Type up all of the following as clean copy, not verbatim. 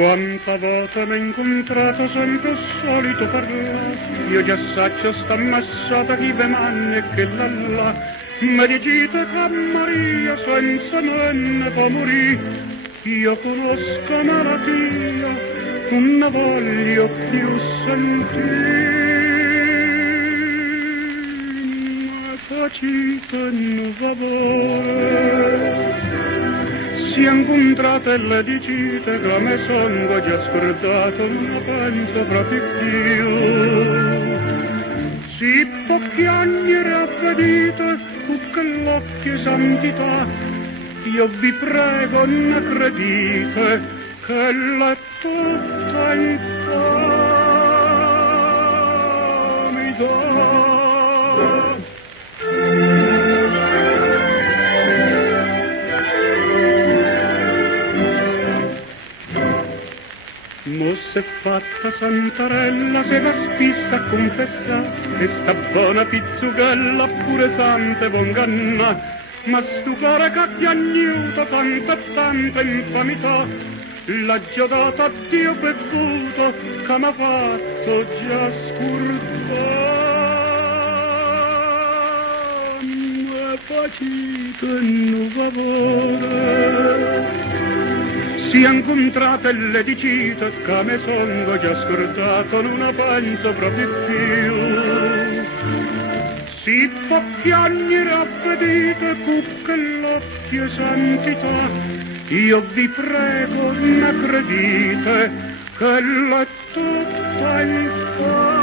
Quanta volte m'ho incontrato sempre il solito parlare, io già saccio sta ammassata chi ve manna e che là, mi dicite che Maria senza me ne può morire, io conosco malattia, non ne voglio più sentire, ma facite un favore. Si incontrate e le dicite che me sono già scordato, non penso proprio più. Si può piangere a vedere con quell'occhio santità, io vi prego non credite che l'è tutta infamità. Mo s'è fatta Santarella, se la spissa a confessare, e sta buona pizzughella pure sante vonganna, ma stu cuore che ha piagnuto tanta e tanta infamità, l'ha già data a Dio bevuto, che m'ha fatto già scordare, ma facite un favore. Si incontrate e le dicite che me sono già scordato, non penso proprio più. Si può piangere a vedere con quell'occhio santità, io vi prego non credite che l'è tutta infamità.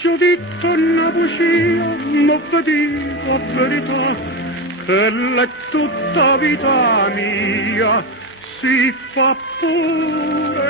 Giudito una bugia, ma dico a verità, che l'è tutta vita mia, si fa pure